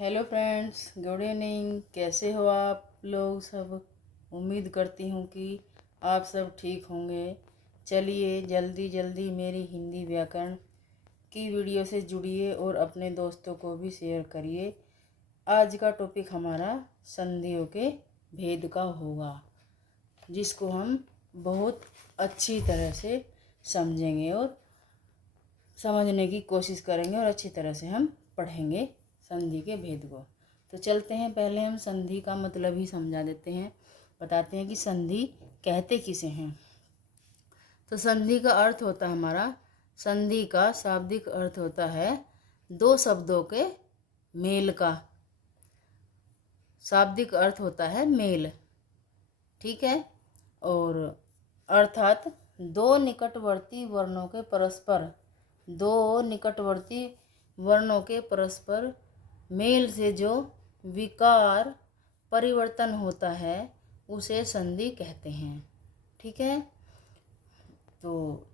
Hello friends, good evening. कैसे हो आप लोग सब? उम्मीद करती हूँ कि आप सब ठीक होंगे। चलिए जल्दी जल्दी मेरी हिंदी व्याकरण की वीडियो से जुड़िए और अपने दोस्तों को भी शेयर करिए। आज का टॉपिक हमारा संधियों के भेद का होगा, जिसको हम बहुत अच्छी तरह से समझेंगे और समझने की कोशिश करेंगे और अच्छी तरह से हम पढ़ेंगे संधि के भेद को। तो चलते हैं, पहले हम संधि का मतलब ही समझा देते हैं, बताते हैं कि संधि कहते किसे हैं। तो संधि का अर्थ होता है हमारा, संधि का शाब्दिक अर्थ होता है दो शब्दों के मेल का। शाब्दिक अर्थ होता है मेल, ठीक है। और अर्थात दो निकटवर्ती वर्णों के परस्पर, दो निकटवर्ती वर्णों के परस्पर मेल से जो विकार परिवर्तन होता है उसे संधि कहते हैं, ठीक है। तो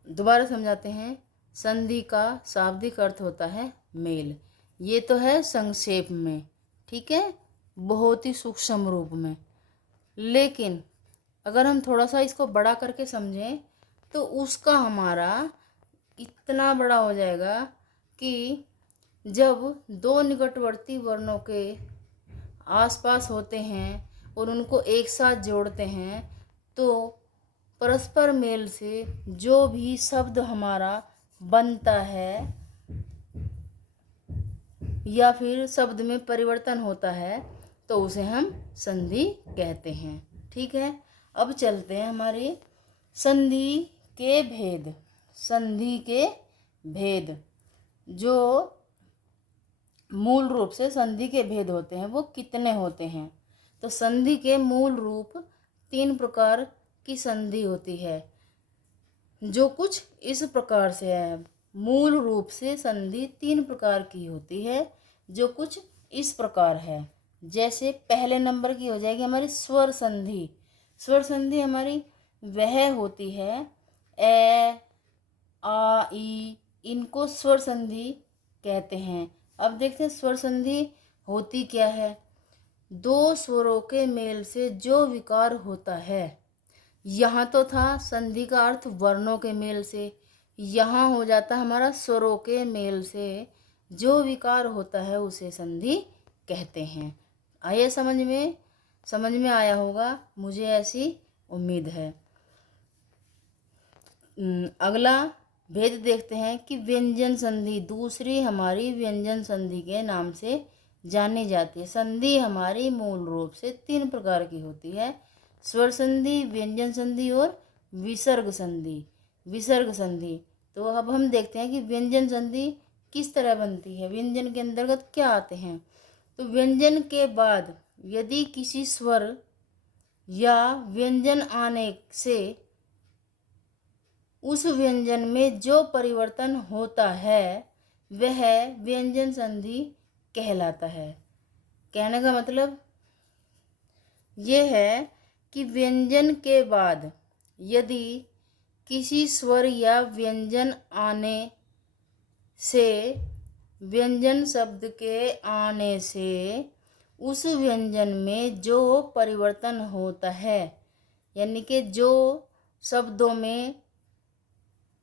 दोबारा समझाते हैं। संधि का शाब्दिक अर्थ होता है मेल। ये तो है संक्षेप में, ठीक है, बहुत ही सूक्ष्म रूप में। लेकिन अगर हम थोड़ा सा इसको बड़ा करके समझें तो उसका हमारा इतना बड़ा हो जाएगा कि जब दो निकटवर्ती वर्णों के आसपास होते हैं और उनको एक साथ जोड़ते हैं तो परस्पर मेल से जो भी शब्द हमारा बनता है या फिर शब्द में परिवर्तन होता है तो उसे हम संधि कहते हैं, ठीक है। अब चलते हैं हमारे संधि के भेद। संधि के भेद, जो मूल रूप से संधि के भेद होते हैं वो कितने होते हैं? तो संधि के मूल रूप 3 प्रकार की संधि होती है, जो कुछ इस प्रकार से है। मूल रूप से संधि 3 प्रकार की होती है, जो कुछ इस प्रकार है। जैसे पहले नंबर की हो जाएगी हमारी स्वर संधि। स्वर संधि हमारी वह होती है ए, आ, ई, इनको स्वर संधि कहते हैं। अब देखते हैं स्वर संधि होती क्या है। दो स्वरों के मेल से जो विकार होता है, यहाँ तो था संधि का अर्थ वर्णों के मेल से, यहाँ हो जाता हमारा स्वरों के मेल से जो विकार होता है उसे संधि कहते हैं। आइए समझ में आया होगा, मुझे ऐसी उम्मीद है। अगला भेद देखते हैं कि व्यंजन संधि दूसरी हमारी व्यंजन संधि के नाम से जानी जाती है। संधि हमारी मूल रूप से 3 प्रकार की होती है, स्वर संधि, व्यंजन संधि और विसर्ग संधि। विसर्ग संधि, तो अब हम देखते हैं कि व्यंजन संधि किस तरह बनती है, व्यंजन के अंतर्गत क्या आते हैं। तो व्यंजन के बाद यदि किसी स्वर या व्यंजन आने से उस व्यंजन में जो परिवर्तन होता है वह व्यंजन संधि कहलाता है। कहने का मतलब ये है कि व्यंजन के बाद यदि किसी स्वर या व्यंजन आने से, व्यंजन शब्द के आने से उस व्यंजन में जो परिवर्तन होता है, यानी कि जो शब्दों में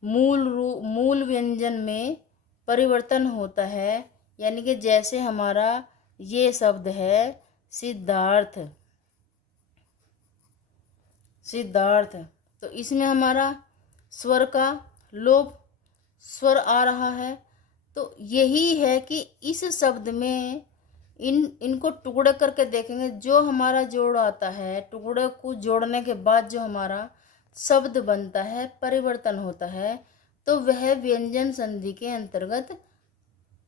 मूल व्यंजन में परिवर्तन होता है, यानी कि जैसे हमारा ये शब्द है सिद्धार्थ। सिद्धार्थ, तो इसमें हमारा स्वर का लोप स्वर आ रहा है। तो यही है कि इस शब्द में इनको टुकड़े करके देखेंगे, जो हमारा जोड़ आता है, टुकड़े को जोड़ने के बाद जो हमारा शब्द बनता है, परिवर्तन होता है, तो वह व्यंजन संधि के अंतर्गत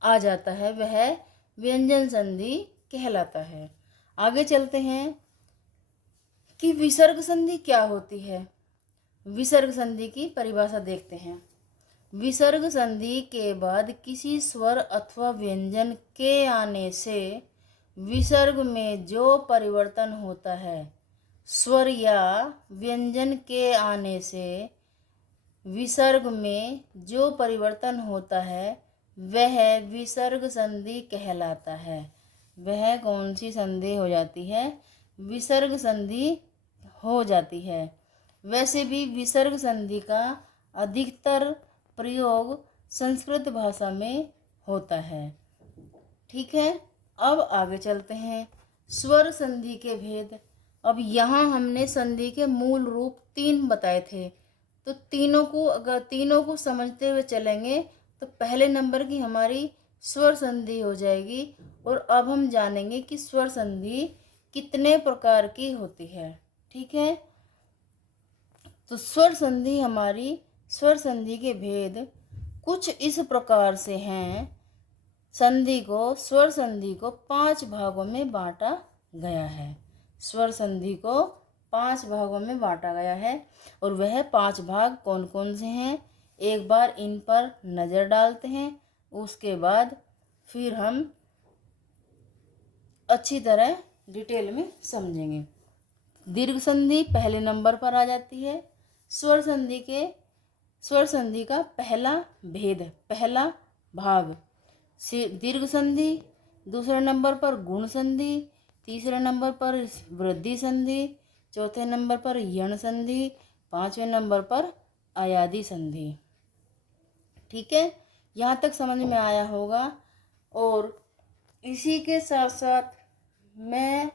आ जाता है, वह व्यंजन संधि कहलाता है। आगे चलते हैं कि विसर्ग संधि क्या होती है। विसर्ग संधि की परिभाषा देखते हैं। विसर्ग संधि के बाद किसी स्वर अथवा व्यंजन के आने से विसर्ग में जो परिवर्तन होता है, स्वर या व्यंजन के आने से विसर्ग में जो परिवर्तन होता है वह विसर्ग संधि कहलाता है। वह कौन सी संधि हो जाती है? विसर्ग संधि हो जाती है। वैसे भी विसर्ग संधि का अधिकतर प्रयोग संस्कृत भाषा में होता है। ठीक है, अब आगे चलते हैं। स्वर संधि के भेद। अब यहाँ हमने संधि के मूल रूप 3 बताए थे, तो तीनों को समझते हुए चलेंगे तो पहले नंबर की हमारी स्वर संधि हो जाएगी। और अब हम जानेंगे कि स्वर संधि कितने प्रकार की होती है। ठीक है, तो स्वर संधि के भेद कुछ इस प्रकार से हैं। स्वर संधि को 5 भागों में बांटा गया है। स्वर संधि को 5 भागों में बांटा गया है, और वह 5 भाग कौन कौन से हैं, एक बार इन पर नज़र डालते हैं, उसके बाद फिर हम अच्छी तरह डिटेल में समझेंगे। दीर्घ संधि पहले नंबर पर आ जाती है। स्वर संधि का पहला भाग दीर्घ संधि, दूसरे नंबर पर गुण संधि, तीसरे नंबर पर वृद्धि संधि, चौथे नंबर पर यण संधि, 5वें नंबर पर अयादि संधि। ठीक है, यहाँ तक समझ में आया होगा। और इसी के साथ साथ मैं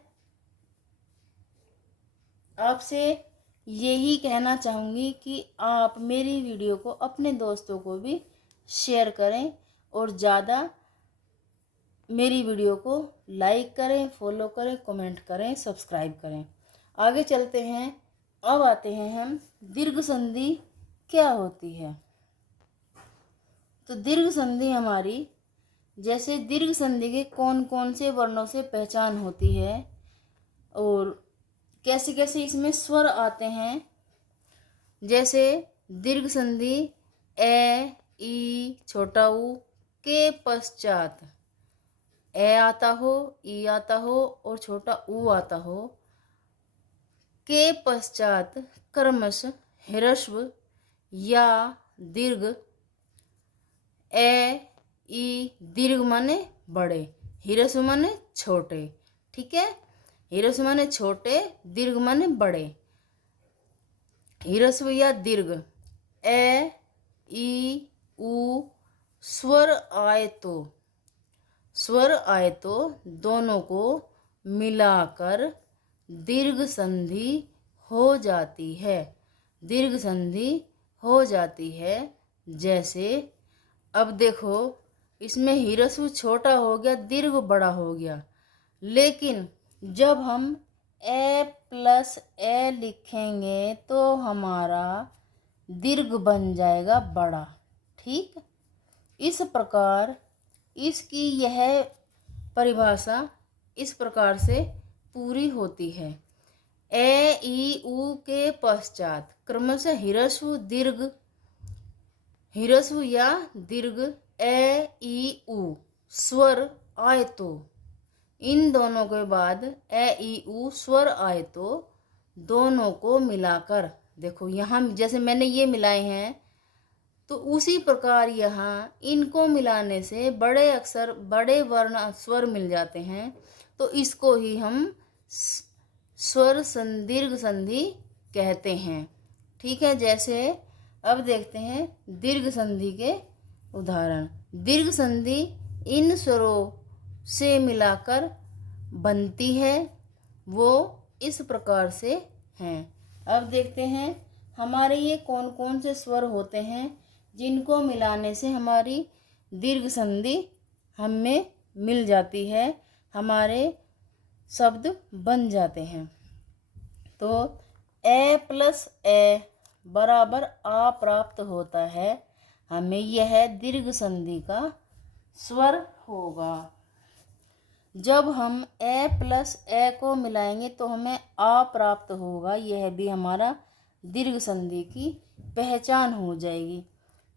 आपसे यही कहना चाहूँगी कि आप मेरी वीडियो को अपने दोस्तों को भी शेयर करें, और ज़्यादा मेरी वीडियो को लाइक करें, फॉलो करें, कमेंट करें, सब्सक्राइब करें। आगे चलते हैं। अब आते हैं हम दीर्घ संधि क्या होती है। तो दीर्घ संधि हमारी, जैसे दीर्घ संधि के कौन कौन से वर्णों से पहचान होती है और कैसे कैसे इसमें स्वर आते हैं। जैसे दीर्घ संधि ए, ई, छोटा ऊ के पश्चात ए आता हो, ई आता हो और छोटा ऊ आता हो, के पश्चात क्रमशः ह्रस्व या दीर्घ, ए, ई, दीर्घ माने बड़े, ह्रस्व माने छोटे। ठीक है, ह्रस्व माने छोटे, दीर्घ माने बड़े। ह्रस्व या दीर्घ ए, ई, ऊ स्वर आए तो दोनों को मिलाकर दीर्घ संधि हो जाती है। दीर्घ संधि हो जाती है। जैसे अब देखो, इसमें ह्रस्व छोटा हो गया, दीर्घ बड़ा हो गया, लेकिन जब हम ए प्लस ए लिखेंगे तो हमारा दीर्घ बन जाएगा बड़ा। ठीक, इस प्रकार इसकी यह परिभाषा इस प्रकार से पूरी होती है। ए, ई, ऊ के पश्चात क्रमशः ह्रस्व या दीर्घ ए, ई, ऊ स्वर आए तो, इन दोनों के बाद ए, ई, ऊ स्वर आए तो दोनों को मिलाकर, देखो यहाँ जैसे मैंने ये मिलाए हैं, तो उसी प्रकार यहाँ इनको मिलाने से बड़े वर्ण स्वर मिल जाते हैं। तो इसको ही हम दीर्घ संधि कहते हैं। ठीक है, जैसे अब देखते हैं दीर्घ संधि के उदाहरण। दीर्घ संधि इन स्वरों से मिलाकर बनती है, वो इस प्रकार से हैं। अब देखते हैं हमारे ये कौन कौन से स्वर होते हैं जिनको मिलाने से हमारी दीर्घ संधि हमें मिल जाती है, हमारे शब्द बन जाते हैं। तो ए प्लस ए बराबर आ प्राप्त होता है, हमें यह दीर्घ संधि का स्वर होगा। जब हम ए प्लस ए को मिलाएंगे तो हमें आ प्राप्त होगा, यह भी हमारा दीर्घ संधि की पहचान हो जाएगी।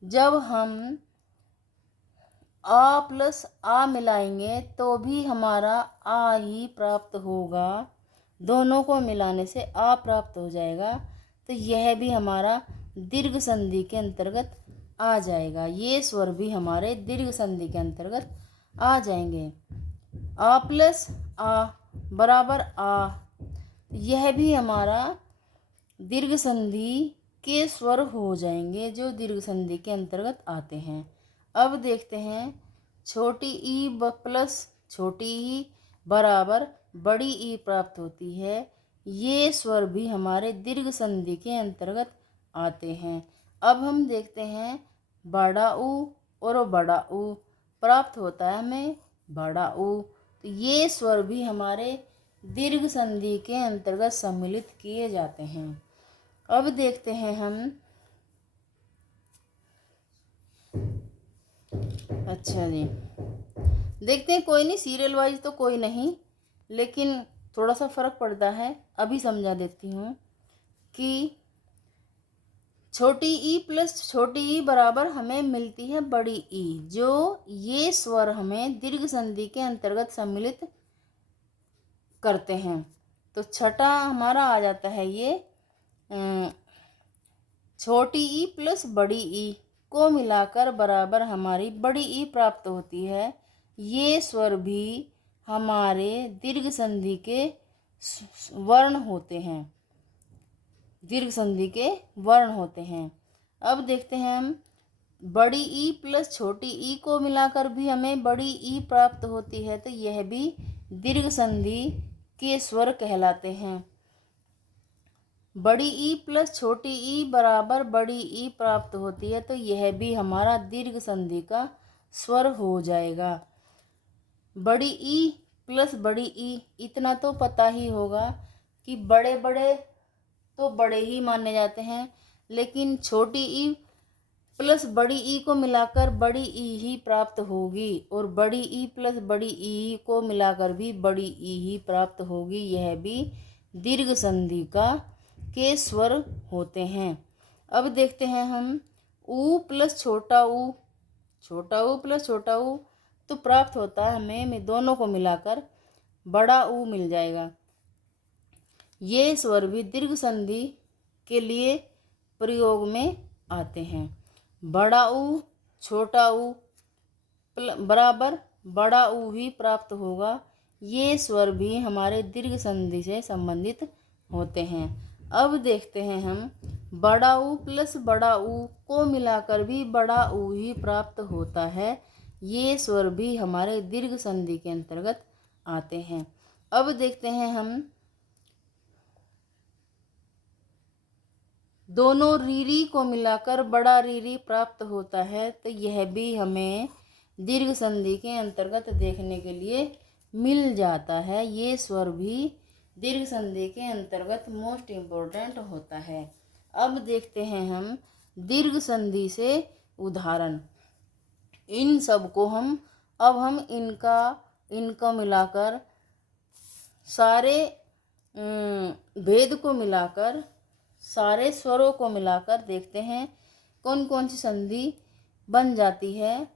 जब हम आ प्लस आ मिलाएंगे तो भी हमारा आ ही प्राप्त होगा, दोनों को मिलाने से आ प्राप्त हो जाएगा, तो यह भी हमारा दीर्घ संधि के अंतर्गत आ जाएगा। ये स्वर भी हमारे दीर्घ संधि के अंतर्गत आ जाएंगे। आ प्लस आ बराबर आ, यह भी हमारा दीर्घ संधि के स्वर हो जाएंगे जो दीर्घ संधि के अंतर्गत आते हैं। अब देखते हैं छोटी ई प्लस छोटी ई बराबर बड़ी ई प्राप्त होती है, ये स्वर भी हमारे दीर्घ संधि के अंतर्गत आते हैं। अब हम देखते हैं बड़ा ऊ और बड़ा ऊ प्राप्त होता है हमें बड़ा ऊ, तो ये स्वर भी हमारे दीर्घ संधि के अंतर्गत सम्मिलित किए जाते हैं। अब देखते हैं हम, अच्छा जी देखते हैं, कोई नहीं सीरियल वाइज तो कोई नहीं, लेकिन थोड़ा सा फर्क पड़ता है, अभी समझा देती हूँ कि छोटी ई प्लस छोटी ई बराबर हमें मिलती है बड़ी ई, जो ये स्वर हमें दीर्घ संधि के अंतर्गत सम्मिलित करते हैं। तो छठा हमारा आ जाता है ये छोटी ई प्लस बड़ी ई को मिलाकर बराबर हमारी बड़ी ई प्राप्त होती है, ये स्वर भी हमारे दीर्घ संधि के वर्ण होते हैं, दीर्घ संधि के वर्ण होते हैं। अब देखते हैं हम बड़ी ई प्लस छोटी ई को मिलाकर भी हमें बड़ी ई प्राप्त होती है, तो यह भी दीर्घ संधि के स्वर कहलाते हैं। बड़ी ई प्लस छोटी ई बराबर बड़ी ई प्राप्त होती है, तो यह भी हमारा दीर्घ संधि का स्वर हो जाएगा। बड़ी ई प्लस बड़ी ई, इतना तो पता ही होगा कि बड़े बड़े तो बड़े ही माने जाते हैं, लेकिन छोटी ई प्लस बड़ी ई को मिलाकर बड़ी ई ही प्राप्त होगी, और बड़ी ई प्लस बड़ी ई को मिलाकर भी बड़ी ई ही प्राप्त होगी, यह भी दीर्घ संधि का के स्वर होते हैं। अब देखते हैं हम ऊ प्लस छोटा ऊ, छोटा ऊ प्लस छोटा ऊ, तो प्राप्त होता है हमें दोनों को मिलाकर बड़ा ऊ मिल जाएगा। ये स्वर भी दीर्घ संधि के लिए प्रयोग में आते हैं। बड़ा ऊ छोटा ऊ बराबर बड़ा ऊ ही प्राप्त होगा, ये स्वर भी हमारे दीर्घ संधि से संबंधित होते हैं। अब देखते हैं हम बड़ा ऊ प्लस बड़ा ऊ को मिलाकर भी बड़ा ऊ ही प्राप्त होता है, ये स्वर भी हमारे दीर्घ संधि के अंतर्गत आते हैं। अब देखते हैं हम दोनों रीरी को मिलाकर बड़ा रीरी प्राप्त होता है, तो यह भी हमें दीर्घ संधि के अंतर्गत देखने के लिए मिल जाता है, ये स्वर भी दीर्घ संधि के अंतर्गत मोस्ट इम्पोर्टेंट होता है। अब देखते हैं हम दीर्घ संधि से उदाहरण, इन सब को हम इनका मिलाकर सारे भेद को मिलाकर सारे स्वरों को मिलाकर देखते हैं कौन कौन सी संधि बन जाती है,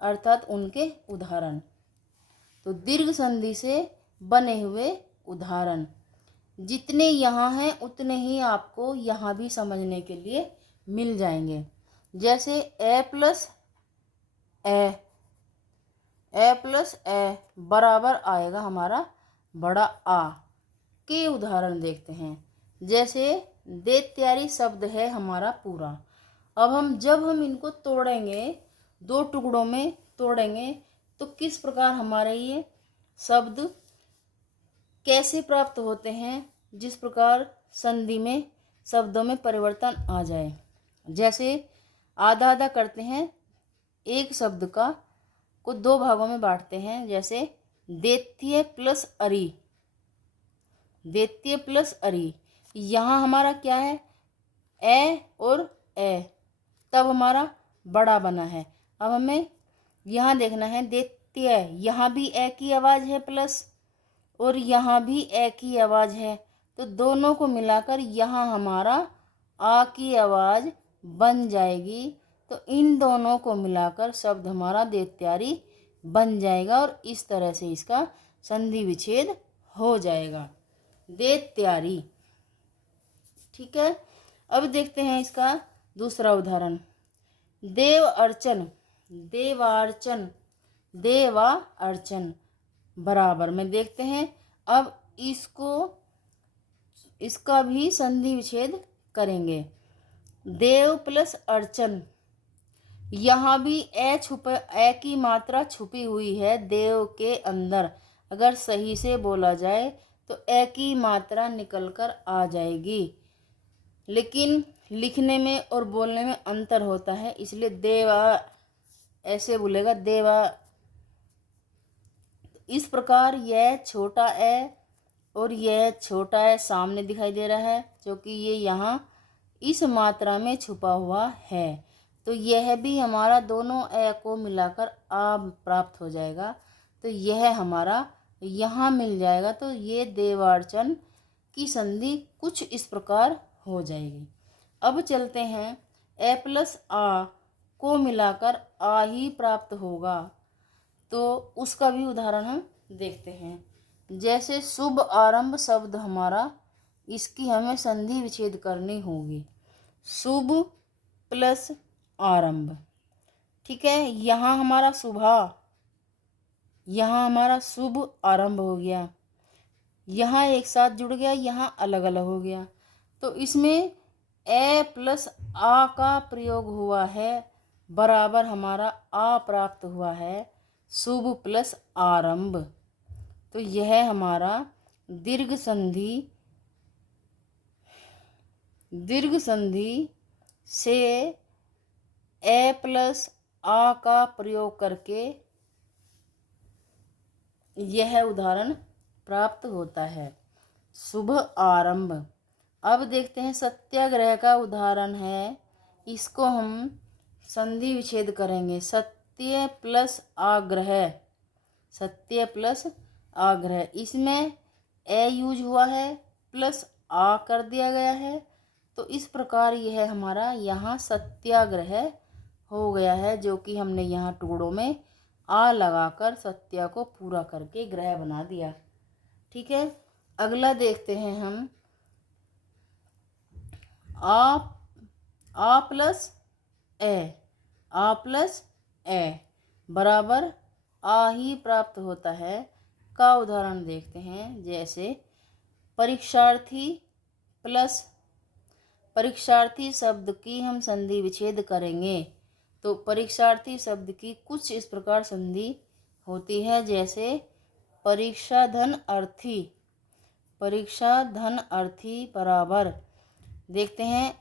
अर्थात उनके उदाहरण। तो दीर्घ संधि से बने हुए उदाहरण जितने यहाँ हैं उतने ही आपको यहाँ भी समझने के लिए मिल जाएंगे। जैसे ए प्लस ए बराबर आएगा हमारा बड़ा आ के उदाहरण देखते हैं। जैसे दैत्यारी शब्द है हमारा पूरा, अब जब हम इनको तोड़ेंगे, दो टुकड़ों में तोड़ेंगे, तो किस प्रकार हमारे ये शब्द कैसे प्राप्त होते हैं, जिस प्रकार संधि में शब्दों में परिवर्तन आ जाए। जैसे आधा आधा करते हैं, एक शब्द को दो भागों में बांटते हैं, जैसे दैत्य प्लस अरी, दैत्य प्लस अरी, यहाँ हमारा क्या है ए और ए, तब हमारा बड़ा बना है। अब हमें यहाँ देखना है दैत्य, यहाँ भी ए की आवाज़ है प्लस, और यहाँ भी ए की आवाज़ है, तो दोनों को मिलाकर यहाँ हमारा आ की आवाज़ बन जाएगी, तो इन दोनों को मिलाकर शब्द हमारा दैत्यारी बन जाएगा, और इस तरह से इसका संधि विच्छेद हो जाएगा, दैत्यारी। ठीक है। अब देखते हैं इसका दूसरा उदाहरण, देव अर्चन, देवार्चन, देवा अर्चन। बराबर में देखते हैं। अब इसका भी संधि विच्छेद करेंगे। देव प्लस अर्चन, यहाँ भी ए की मात्रा छुपी हुई है देव के अंदर। अगर सही से बोला जाए तो ए की मात्रा निकल कर आ जाएगी, लेकिन लिखने में और बोलने में अंतर होता है, इसलिए देवा ऐसे बोलेगा, देवा। इस प्रकार यह छोटा ए और यह छोटा ए सामने दिखाई दे रहा है, जो कि ये यहाँ इस मात्रा में छुपा हुआ है। तो यह भी हमारा दोनों ए को मिलाकर आ प्राप्त हो जाएगा। तो यह हमारा यहाँ मिल जाएगा। तो ये देवार्चन की संधि कुछ इस प्रकार हो जाएगी। अब चलते हैं, ए प्लस आ को मिलाकर आ ही प्राप्त होगा, तो उसका भी उदाहरण हम देखते हैं। जैसे शुभ आरंभ शब्द हमारा, इसकी हमें संधि विच्छेद करनी होगी। शुभ प्लस आरंभ, ठीक है। यहाँ हमारा शुभा, यहाँ हमारा शुभ आरंभ हो गया, यहाँ एक साथ जुड़ गया, यहाँ अलग अलग हो गया। तो इसमें ए प्लस आ का प्रयोग हुआ है, बराबर हमारा आ प्राप्त हुआ है, शुभ प्लस आरंभ। तो यह हमारा दीर्घ संधि से ए प्लस आ का प्रयोग करके यह उदाहरण प्राप्त होता है, शुभ आरंभ। अब देखते हैं सत्याग्रह का उदाहरण है, इसको हम संधि विच्छेद करेंगे। सत्य प्लस आग्रह, सत्य प्लस आग्रह, इसमें ए यूज हुआ है प्लस आ कर दिया गया है। तो इस प्रकार यह हमारा यहाँ सत्याग्रह हो गया है, जो कि हमने यहाँ टुकड़ों में आ लगाकर सत्या को पूरा करके ग्रह बना दिया। ठीक है, अगला देखते हैं हम, आ प्लस ए, आ प्लस ए बराबर आ ही प्राप्त होता है का उदाहरण देखते हैं। जैसे परीक्षार्थी प्लस परीक्षार्थी शब्द की हम संधि विच्छेद करेंगे, तो परीक्षार्थी शब्द की कुछ इस प्रकार संधि होती है। जैसे परीक्षा धन अर्थी, परीक्षा धन अर्थी बराबर देखते हैं,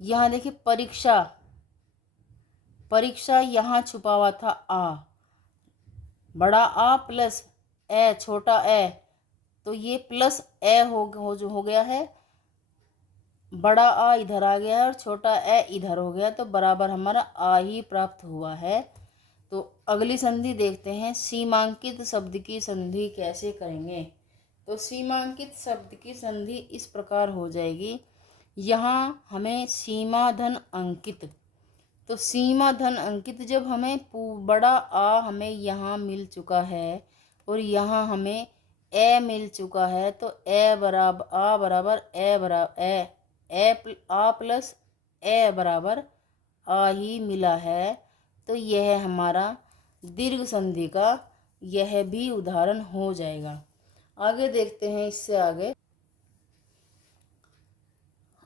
यहाँ देखिए परीक्षा, परीक्षा यहाँ छुपा हुआ था आ, बड़ा आ प्लस ए छोटा ए, तो ये प्लस ए हो गया है, बड़ा आ इधर आ गया है और छोटा ए इधर हो गया, तो बराबर हमारा आ ही प्राप्त हुआ है। तो अगली संधि देखते हैं, सीमांकित शब्द की संधि कैसे करेंगे। तो सीमांकित शब्द की संधि इस प्रकार हो जाएगी, यहाँ हमें सीमा धन अंकित, तो सीमा धन अंकित जब हमें बड़ा आ हमें यहाँ मिल चुका है और यहाँ हमें ए मिल चुका है, तो ए बराबर आ बराबर ए बराबर ए आ प्लस ए बराबर आ ही मिला है। तो यह हमारा दीर्घ संधि का यह भी उदाहरण हो जाएगा। आगे देखते हैं, इससे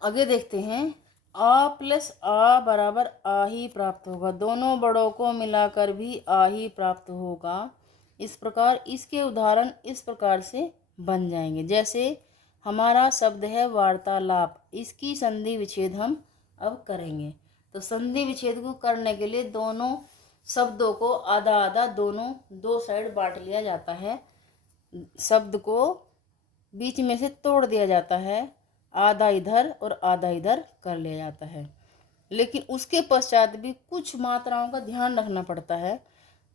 आगे देखते हैं, आ प्लस आ बराबर आ ही प्राप्त होगा, दोनों बड़ों को मिलाकर भी आ ही प्राप्त होगा। इस प्रकार इसके उदाहरण इस प्रकार से बन जाएंगे। जैसे हमारा शब्द है वार्तालाप, इसकी संधि विच्छेद हम अब करेंगे। तो संधि विच्छेद को करने के लिए दोनों शब्दों को आधा आधा दोनों दो साइड बांट लिया जाता है, शब्द को बीच में से तोड़ दिया जाता है, आधा इधर और आधा इधर कर लिया जाता है। लेकिन उसके पश्चात भी कुछ मात्राओं का ध्यान रखना पड़ता है।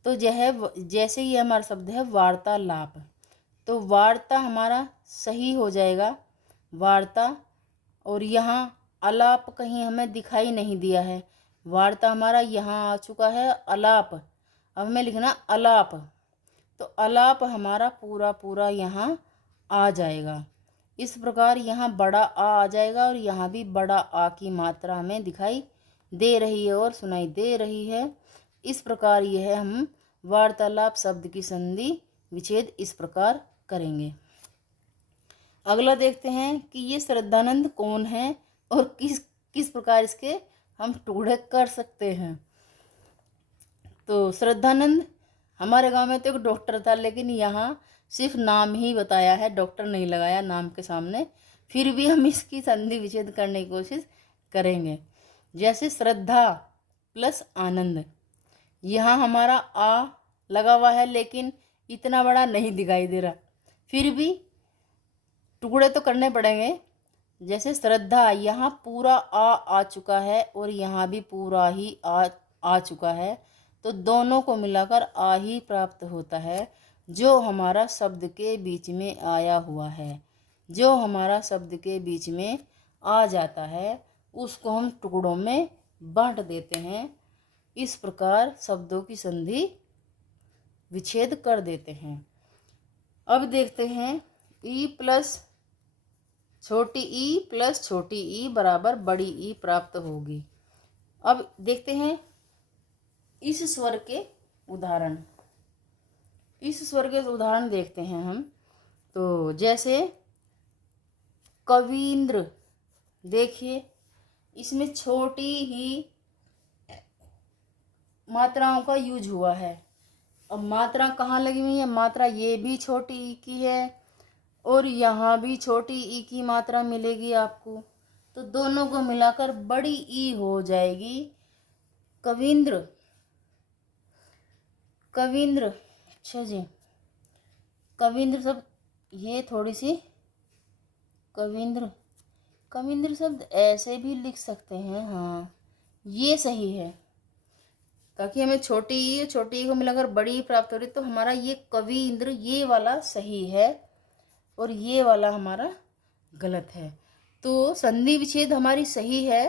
तो यह जैसे ये हमारा शब्द है वार्तालाप, तो वार्ता हमारा सही हो जाएगा वार्ता, और यहाँ अलाप कहीं हमें दिखाई नहीं दिया है, वार्ता हमारा यहाँ आ चुका है अलाप, अब हमें लिखना अलाप, तो अलाप हमारा पूरा पूरा यहाँ आ जाएगा। इस प्रकार यहाँ बड़ा आ जाएगा और यहाँ भी बड़ा आ की मात्रा हमें दिखाई दे रही है और सुनाई दे रही है। इस प्रकार यह हम वार्तालाप शब्द की संधि विच्छेद इस प्रकार करेंगे। अगला देखते हैं कि ये श्रद्धानंद कौन है और किस किस प्रकार इसके हम टुकड़े कर सकते हैं। तो श्रद्धानंद हमारे गांव में तो एक डॉक्टर था, लेकिन यहाँ सिर्फ नाम ही बताया है, डॉक्टर नहीं लगाया नाम के सामने। फिर भी हम इसकी संधि विच्छेद करने की कोशिश करेंगे। जैसे श्रद्धा प्लस आनंद, यहाँ हमारा आ लगा हुआ है लेकिन इतना बड़ा नहीं दिखाई दे रहा, फिर भी टुकड़े तो करने पड़ेंगे। जैसे श्रद्धा, यहाँ पूरा आ चुका है और यहाँ भी पूरा ही आ चुका है, तो दोनों को मिलाकर आ ही प्राप्त होता है। जो हमारा शब्द के बीच में आया हुआ है, जो हमारा शब्द के बीच में आ जाता है, उसको हम टुकड़ों में बांट देते हैं। इस प्रकार शब्दों की संधि विच्छेद कर देते हैं। अब देखते हैं ई प्लस छोटी ई प्लस छोटी ई बराबर बड़ी ई प्राप्त होगी। अब देखते हैं इस स्वर के उदाहरण। इस स्वर के उदाहरण देखते हैं हम। तो जैसे कवींद्र, देखिए इसमें छोटी ही मात्राओं का यूज हुआ है। अब मात्रा कहाँ लगी हुई है? मात्रा ये भी छोटी ई की है और यहाँ भी छोटी ई की मात्रा मिलेगी आपको, तो दोनों को मिलाकर बड़ी ई हो जाएगी। कवींद्र, कवींद्र, अच्छा जी, कवींद्र शब्द ये थोड़ी सी कवींद्र, कवींद्र शब्द ऐसे भी लिख सकते हैं, हाँ ये सही है, ताकि हमें छोटी ई को मिलाकर बड़ी ई प्राप्त हो रही। तो हमारा ये कवींद्र ये वाला सही है और ये वाला हमारा गलत है। तो संधि विच्छेद हमारी सही है।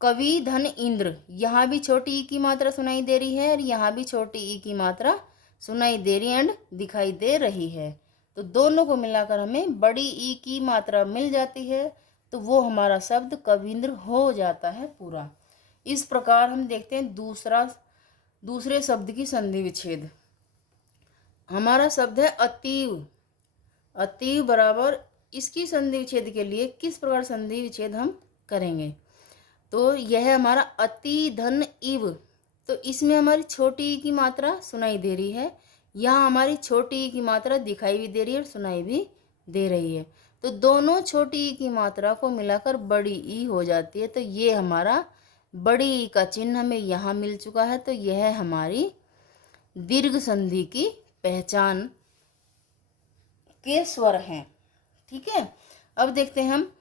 कवि धन इंद्र, यहाँ भी छोटी ई की मात्रा सुनाई दे रही है और यहाँ भी छोटी ई की मात्रा सुनाई दे रही एंड दिखाई दे रही है, तो दोनों को मिलाकर हमें बड़ी ई की मात्रा मिल जाती है, तो वो हमारा शब्द कवींद्र हो जाता है पूरा। इस प्रकार हम देखते हैं दूसरे शब्द की संधि विच्छेद। हमारा शब्द है अतीव। अतीव बराबर इसकी संधि विच्छेद के लिए किस प्रकार संधि विच्छेद हम करेंगे? तो यह हमारा अति धन इव, तो इसमें हमारी छोटी ई की मात्रा सुनाई दे रही है, यहाँ हमारी छोटी ई की मात्रा दिखाई भी दे रही है और सुनाई भी दे रही है, तो दोनों छोटी ई की मात्रा को मिलाकर बड़ी ई हो जाती है। तो ये हमारा बड़ी ई का चिन्ह हमें यहाँ मिल चुका है, तो यह हमारी दीर्घ संधि की पहचान के स्वर हैं। ठीक है, अब देखते हैं हम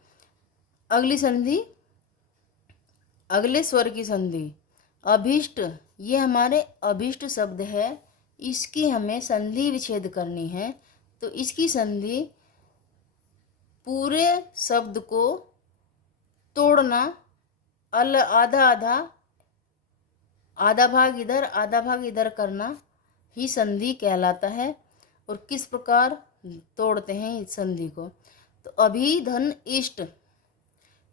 अगली संधि, अगले स्वर की संधि। अभिष्ट, ये हमारे अभिष्ट शब्द है, इसकी हमें संधि विच्छेद करनी है। तो इसकी संधि पूरे शब्द को तोड़ना, आधा आधा, आधा भाग इधर आधा भाग इधर करना ही संधि कहलाता है। और किस प्रकार तोड़ते हैं इस संधि को? तो अभी धन इष्ट,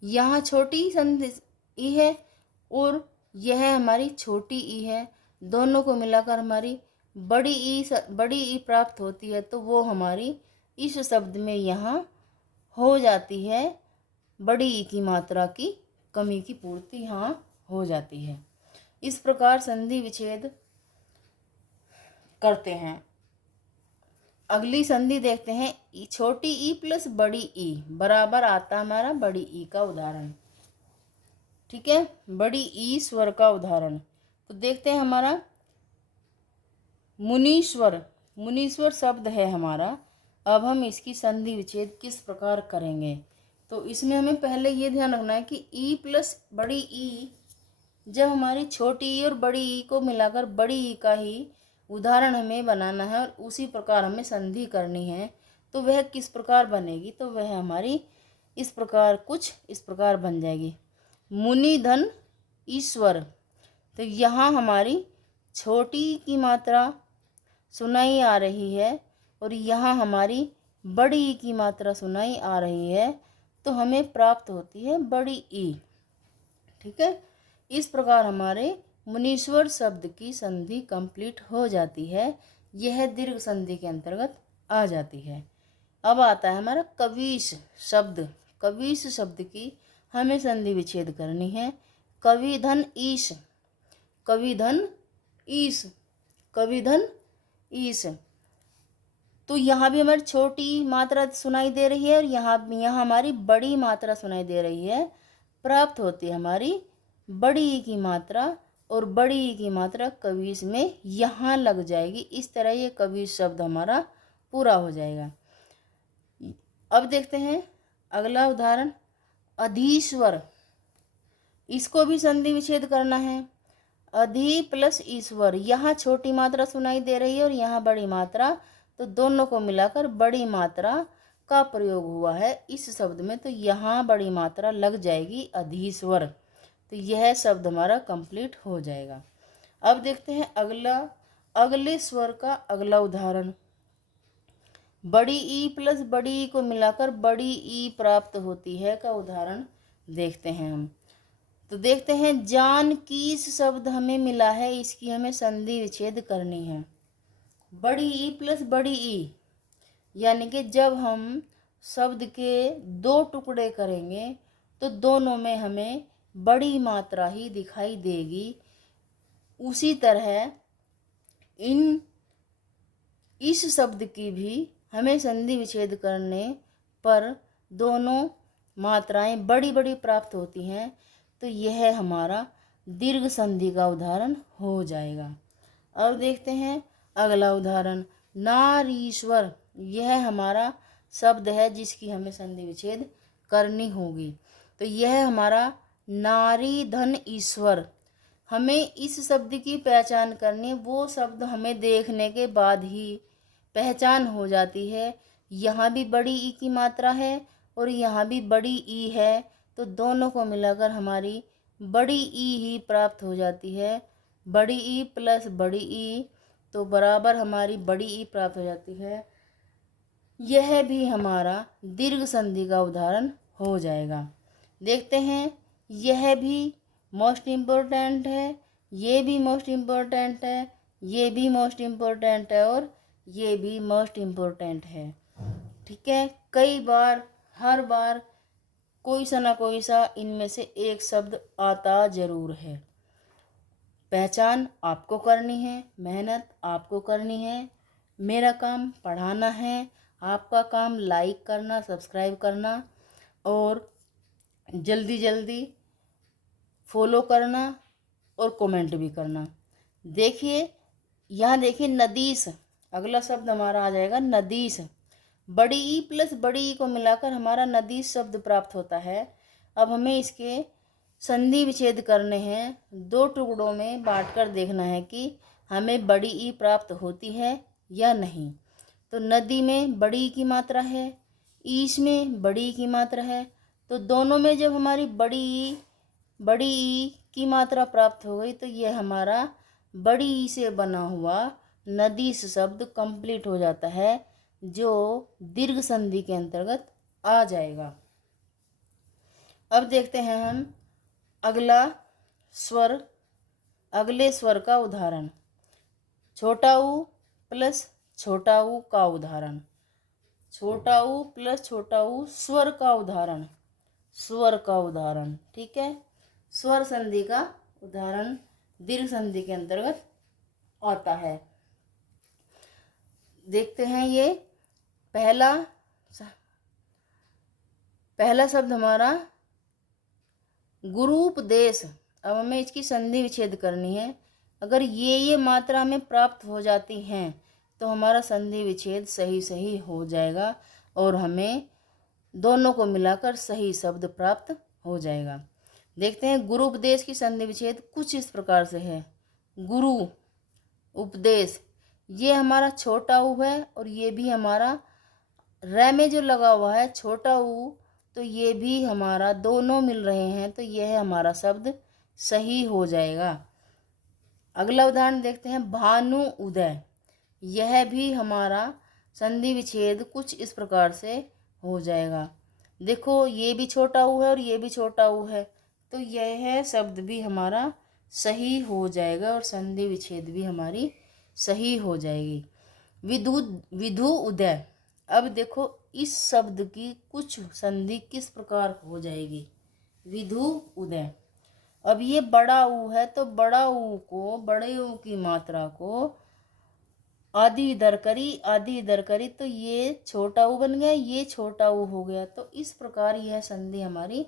यहाँ छोटी संधि ई है और यह हमारी छोटी ई है, दोनों को मिलाकर हमारी बड़ी ई प्राप्त होती है, तो वो हमारी इस शब्द में यहाँ हो जाती है। बड़ी ई की मात्रा की कमी की पूर्ति यहाँ हो जाती है। इस प्रकार संधि विच्छेद करते हैं। अगली संधि देखते हैं, छोटी ई प्लस बड़ी ई बराबर आता हमारा बड़ी ई का उदाहरण। ठीक है, बड़ी ई स्वर का उदाहरण। तो देखते हैं हमारा मुनीश्वर, मुनीश्वर शब्द है हमारा। अब हम इसकी संधि विच्छेद किस प्रकार करेंगे? तो इसमें हमें पहले ये ध्यान रखना है कि ई प्लस बड़ी ई, जब हमारी छोटी ई और बड़ी ई को मिलाकर बड़ी ई का ही उदाहरण हमें बनाना है और उसी प्रकार हमें संधि करनी है, तो वह किस प्रकार बनेगी? तो वह हमारी इस प्रकार कुछ इस प्रकार बन जाएगी, मुनि धन ईश्वर। तो यहाँ हमारी छोटी की मात्रा सुनाई आ रही है और यहाँ हमारी बड़ी की मात्रा सुनाई आ रही है, तो हमें प्राप्त होती है बड़ी ई। ठीक है, इस प्रकार हमारे मुनीश्वर शब्द की संधि कंप्लीट हो जाती है। यह दीर्घ संधि के अंतर्गत आ जाती है। अब आता है हमारा कवीश शब्द। कवीश शब्द की हमें संधि विच्छेद करनी है। कवि धन ईश, कवि धन ईश, कवि धन ईश। तो यहाँ भी हमारी छोटी मात्रा सुनाई दे रही है और यहाँ हमारी बड़ी मात्रा सुनाई दे रही है। प्राप्त होती है हमारी बड़ी ई की मात्रा, और बड़ी ई की मात्रा कवीश में यहाँ लग जाएगी। इस तरह ये कवीश शब्द हमारा पूरा हो जाएगा। अब देखते हैं अगला उदाहरण, अधीश्वर। इसको भी संधि विच्छेद करना है। अधि प्लस ईश्वर, यहाँ छोटी मात्रा सुनाई दे रही है और यहाँ बड़ी मात्रा, तो दोनों को मिलाकर बड़ी मात्रा का प्रयोग हुआ है इस शब्द में, तो यहाँ बड़ी मात्रा लग जाएगी अधीश्वर। तो यह शब्द हमारा कंप्लीट हो जाएगा। अब देखते हैं अगले स्वर का अगला उदाहरण, बड़ी ई प्लस बड़ी ई को मिलाकर बड़ी ई प्राप्त होती है का उदाहरण देखते हैं हम। तो देखते हैं जानकीस शब्द हमें मिला है, इसकी हमें संधि विच्छेद करनी है। बड़ी ई प्लस बड़ी ई, यानी कि जब हम शब्द के दो टुकड़े करेंगे तो दोनों में हमें बड़ी मात्रा ही दिखाई देगी। उसी तरह इस शब्द की भी हमें संधि विच्छेद करने पर दोनों मात्राएं बड़ी बड़ी प्राप्त होती हैं, तो यह हमारा दीर्घ संधि का उदाहरण हो जाएगा। अब देखते हैं अगला उदाहरण, नारीश्वर। यह हमारा शब्द है जिसकी हमें संधि विच्छेद करनी होगी। तो यह हमारा नारी धन ईश्वर। हमें इस शब्द की पहचान करनी, वो शब्द हमें देखने के बाद ही पहचान हो जाती है। यहाँ भी बड़ी ई की मात्रा है और यहाँ भी बड़ी ई है, तो दोनों को मिलाकर हमारी बड़ी ई ही प्राप्त हो जाती है। बड़ी ई प्लस बड़ी ई तो बराबर हमारी बड़ी ई प्राप्त हो जाती है। यह भी हमारा दीर्घ संधि का उदाहरण हो जाएगा। देखते हैं, यह भी मोस्ट इम्पोर्टेंट है, ये भी मोस्ट इम्पोर्टेंट है, ये भी मोस्ट इम्पोर्टेंट है और ये भी मोस्ट इम्पोर्टेंट है। ठीक है, कई बार हर बार कोई सा ना कोई सा इनमें से एक शब्द आता जरूर है। पहचान आपको करनी है, मेहनत आपको करनी है। मेरा काम पढ़ाना है, आपका काम लाइक करना, सब्सक्राइब करना और जल्दी जल्दी फॉलो करना और कमेंट भी करना। देखिए यहाँ देखिए नदीस, अगला शब्द हमारा आ जाएगा नदीस। बड़ी ई प्लस बड़ी ई को मिलाकर हमारा नदीस शब्द प्राप्त होता है। अब हमें इसके संधि विच्छेद करने हैं। दो टुकड़ों में बांटकर देखना है कि हमें बड़ी ई प्राप्त होती है या नहीं। तो नदी में बड़ी ई की मात्रा है, ईश में बड़ी ई की मात्रा है, तो दोनों में जब हमारी बड़ी ई की मात्रा प्राप्त हो गई तो यह हमारा बड़ी ई से बना हुआ नदीस शब्द कंप्लीट हो जाता है, जो दीर्घ संधि के अंतर्गत आ जाएगा। अब देखते हैं हम अगले स्वर का उदाहरण, छोटा ऊ प्लस छोटा ऊ का उदाहरण। छोटा ऊ प्लस छोटा ऊ स्वर का उदाहरण। ठीक है, स्वर संधि का उदाहरण दीर्घ संधि के अंतर्गत आता है। देखते हैं, ये पहला शब्द हमारा गुरूपदेश। अब हमें इसकी संधि विच्छेद करनी है। अगर ये मात्रा में प्राप्त हो जाती हैं तो हमारा संधि विच्छेद सही हो जाएगा और हमें दोनों को मिलाकर सही शब्द प्राप्त हो जाएगा। देखते हैं, गुरु उपदेश की संधि विच्छेद कुछ इस प्रकार से है। गुरु उपदेश, ये हमारा छोटा ऊ है और ये भी हमारा र में जो लगा हुआ है छोटा ऊ, तो ये भी हमारा दोनों मिल रहे हैं, तो यह हमारा शब्द सही हो जाएगा। अगला उदाहरण देखते हैं, भानु उदय। यह भी हमारा संधि विच्छेद कुछ इस प्रकार से हो जाएगा। देखो, ये भी छोटा ऊ है और ये भी छोटा ऊ है, तो यह शब्द भी हमारा सही हो जाएगा और संधि विच्छेद भी हमारी सही हो जाएगी। विधु विधु उदय। अब देखो इस शब्द की कुछ संधि किस प्रकार हो जाएगी। विधु उदय। अब ये बड़ा ऊ है तो बड़ा ऊ को, बड़े ऊ की मात्रा को आधी इधर करी तो ये छोटा ऊ बन गया, ये छोटा ऊ हो गया। तो इस प्रकार यह संधि हमारी,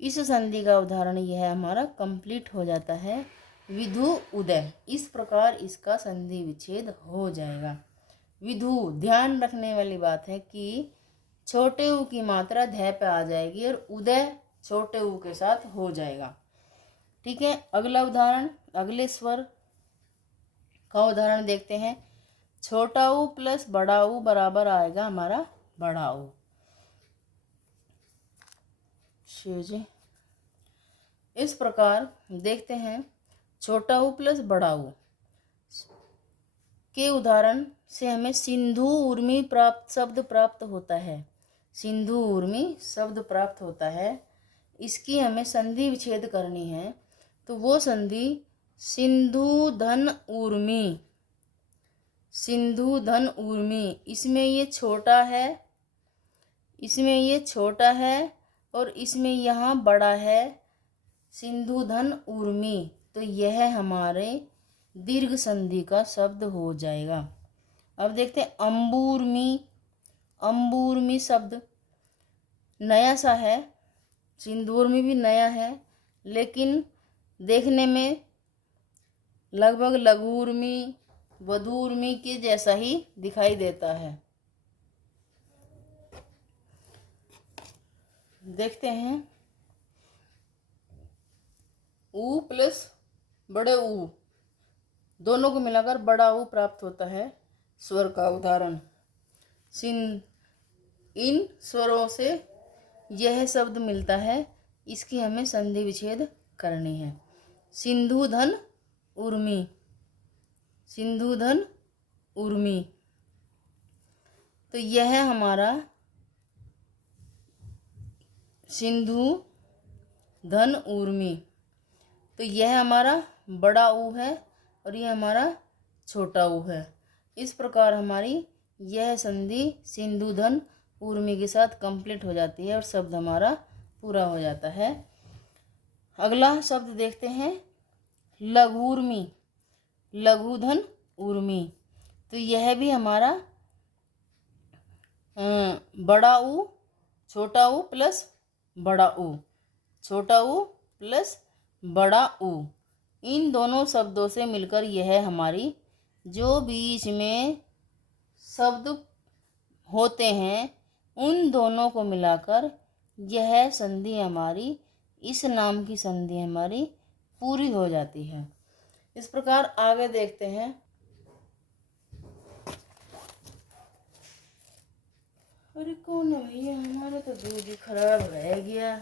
इस संधि का उदाहरण यह हमारा कंप्लीट हो जाता है। विधु उदय, इस प्रकार इसका संधि विच्छेद हो जाएगा। विधु, ध्यान रखने वाली बात है कि छोटे ऊ की मात्रा ध पे आ जाएगी और उदय छोटे ऊ के साथ हो जाएगा। ठीक है, अगला उदाहरण, अगले स्वर का उदाहरण देखते हैं। छोटा ऊ प्लस बड़ा ऊ बराबर आएगा हमारा बड़ा ऊ। इस प्रकार देखते हैं छोटा ऊ प्लस बड़ा ऊ के उदाहरण से हमें सिंधु ऊर्मी प्राप्त शब्द प्राप्त होता है। सिंधु ऊर्मी शब्द प्राप्त होता है। इसकी हमें संधि विच्छेद करनी है तो वो संधि सिंधु धन ऊर्मी। सिंधु धन ऊर्मी, इसमें ये छोटा है, इसमें ये छोटा है और इसमें यहाँ बड़ा है। सिंधु धन ऊर्मी, तो यह हमारे दीर्घ संधि का शब्द हो जाएगा। अब देखते हैं अंबूर्मी। अंबूर्मी शब्द नया सा है, सिंदूर में भी नया है, लेकिन देखने में लगभग लघुर्मी वधूर्मी के जैसा ही दिखाई देता है। देखते हैं ऊ प्लस बड़े ऊ दोनों को मिलाकर बड़ा ऊ प्राप्त होता है। स्वर का उदाहरण, इन स्वरों से यह शब्द मिलता है, इसकी हमें संधि विच्छेद करनी है। सिंधु धन उर्मी, सिंधु धन उर्मी, तो यह हमारा सिंधु धन उर्मी, तो यह हमारा बड़ा ऊ है और यह हमारा छोटा ऊ है। इस प्रकार हमारी यह संधि सिंधु धन उर्मी के साथ कंप्लीट हो जाती है और शब्द हमारा पूरा हो जाता है। अगला शब्द देखते हैं लघुर्मी, लघुधन उर्मी, तो यह भी हमारा बड़ा ऊ छोटा ऊ प्लस बड़ा ऊ, छोटा ऊ प्लस बड़ा ऊ, इन दोनों शब्दों से मिलकर यह हमारी जो बीच में शब्द होते हैं उन दोनों को मिलाकर यह संधि हमारी, इस नाम की संधि हमारी पूरी हो जाती है। इस प्रकार आगे देखते हैं। अरे कौन है भैया, हमारा तो दूध ही खराब रह गया।